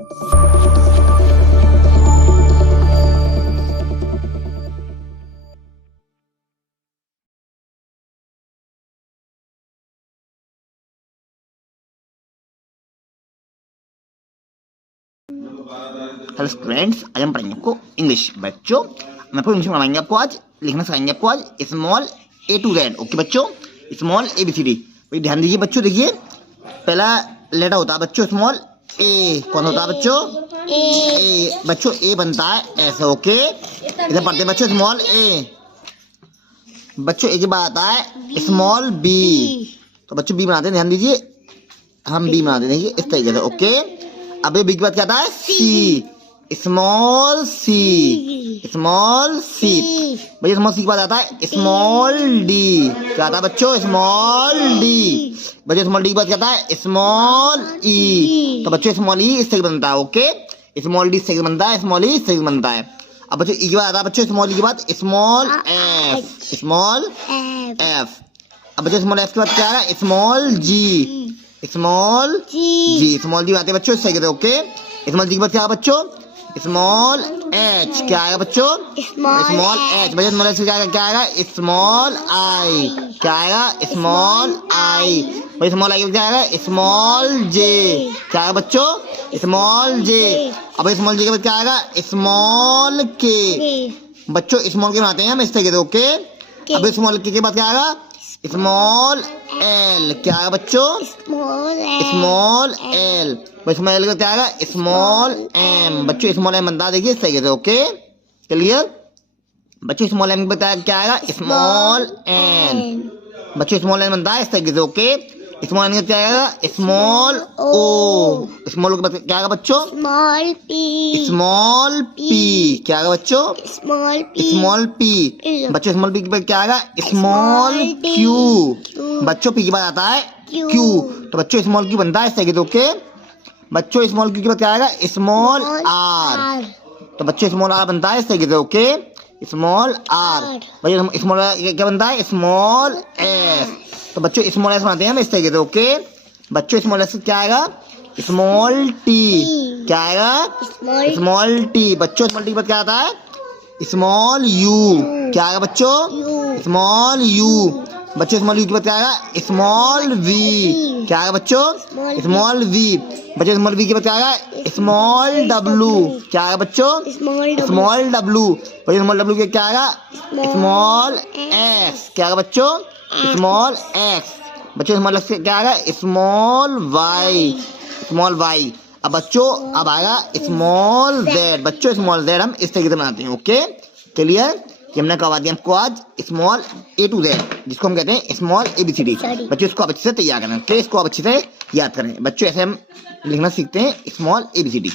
Hello students, आज हम पढ़ेंगे आपको इंग्लिश। बच्चों मैं आपको इंग्लिश में पढ़ाएंगे, आपको आज लिखना सिखाएंगे, आपको आज small A to Z. Okay बच्चों, small A B C D. भाई ध्यान दीजिए बच्चों, देखिए पहला लेटर होता है बच्चों स्मॉल ए। कौन होता है बच्चों? ए। बच्चों ए बनता है ऐसे। ओके, इधर पढ़ते हैं बच्चों स्मॉल ए। बच्चों ए के बाद आता है स्मॉल बी। तो बच्चों बी बनाते हैं, ध्यान दीजिए, हम बी बनाते हैं, देखिए इस तरीके से। ओके, अब ये बी के बाद क्या आता है? सी। Small C, small C. भैया स्मॉल सी के बाद आता है स्मॉल डी। क्या आता है बच्चों? Small D. बच्चों स्मॉल डी के बाद क्या आता है? स्मॉल ई। तो बच्चों स्मॉल ई इस तरीके बनता है। ओके, स्मॉल डी इस तरीके बनता है, स्मॉल ई इस तरीके बनता है। अब बच्चों ई के बाद आता है बच्चों स्मॉल ई के बाद स्मॉल एफ, स्मॉल एफ। अब बच्चों स्मॉल एफ के बाद क्या आ रहा है? स्मॉल जी, स्मॉल जी। स्मॉल जी आते हैं बच्चों इस तरीके से। ओके, स्मॉल जी के बाद क्या है बच्चों? Small H. क्या आएगा बच्चों? Small H. बच्चों स्मॉल एच से क्या आएगा? Small I. क्या आएगा? Small I. भाई स्मॉल आई क्या आएगा? स्मॉल जे। क्या आएगा बच्चों? स्मॉल जे। अब स्मॉल जे के बाद क्या आएगा? स्मॉल के। बच्चों स्मॉल के बनाते हैं हम इस तरीके से। ओके, अब स्मॉल के बाद क्या आएगा? Small L. क्या है बच्चों? Small L. स्मॉल एल का क्या आएगा? Small M. बच्चों स्मॉल एम बनता है, देखिए इस तरीके से। Okay, clear? बच्चों स्मॉल एम का क्या आएगा? Small N. बच्चों स्मॉल एन बनता है इस तरीके से। ओके, स्मॉल एन का क्या आएगा? स्मॉल ओ। स्मॉल के बाद क्या आएगा बच्चों? Small P. Small P. क्या आएगा बच्चों? Small P, small P. बच्चों स्मॉल पी के बाद क्या आएगा? Small Q. बच्चों पी के बाद आता है क्यू। तो बच्चों स्मॉल क्यू बनता है इस तरीके से। ओके, बच्चों स्मॉल क्यू के बाद क्या आएगा? Small R. तो बच्चों स्मॉल आर बनता है इस तरीके से। Okay, small R. भैया स्मॉल क्या बनता है? Small S. तो बच्चों स्मॉल एस बनाते हैं हम इस तरीके से। ओके, बच्चों स्मॉल एस क्या आएगा? Small T. क्या आएगा? Small T. बच्चों स्मॉल टी के बाद क्या आता है? Small U. क्या आएगा बच्चों? Small U. बच्चों स्मॉल यू के बाद क्या आएगा? Small V. क्या आएगा बच्चों? Small V. बच्चों स्मॉल वी के बाद क्या आएगा? Small W. क्या आएगा बच्चों? Small W. बच्चों स्मॉल डब्लू के क्या आएगा? Small X. क्या आएगा बच्चों? Small X. बच्चों स्मॉल एक्स क्या आएगा? Small Y, small Y. अब बच्चों अब आएगा स्मॉल जेड। बच्चों स्मॉल जेड हम इस तरीके से बनाते हैं। Okay, clear? कि हमने करवा दिया आपको आज स्मॉल ए टू जेड, जिसको हम कहते हैं small A B C D. बच्चों इसको आप अच्छे से तैयार करें। ओके, इसको आप अच्छे से याद करें। बच्चों ऐसे हम लिखना सीखते हैं small A B C D.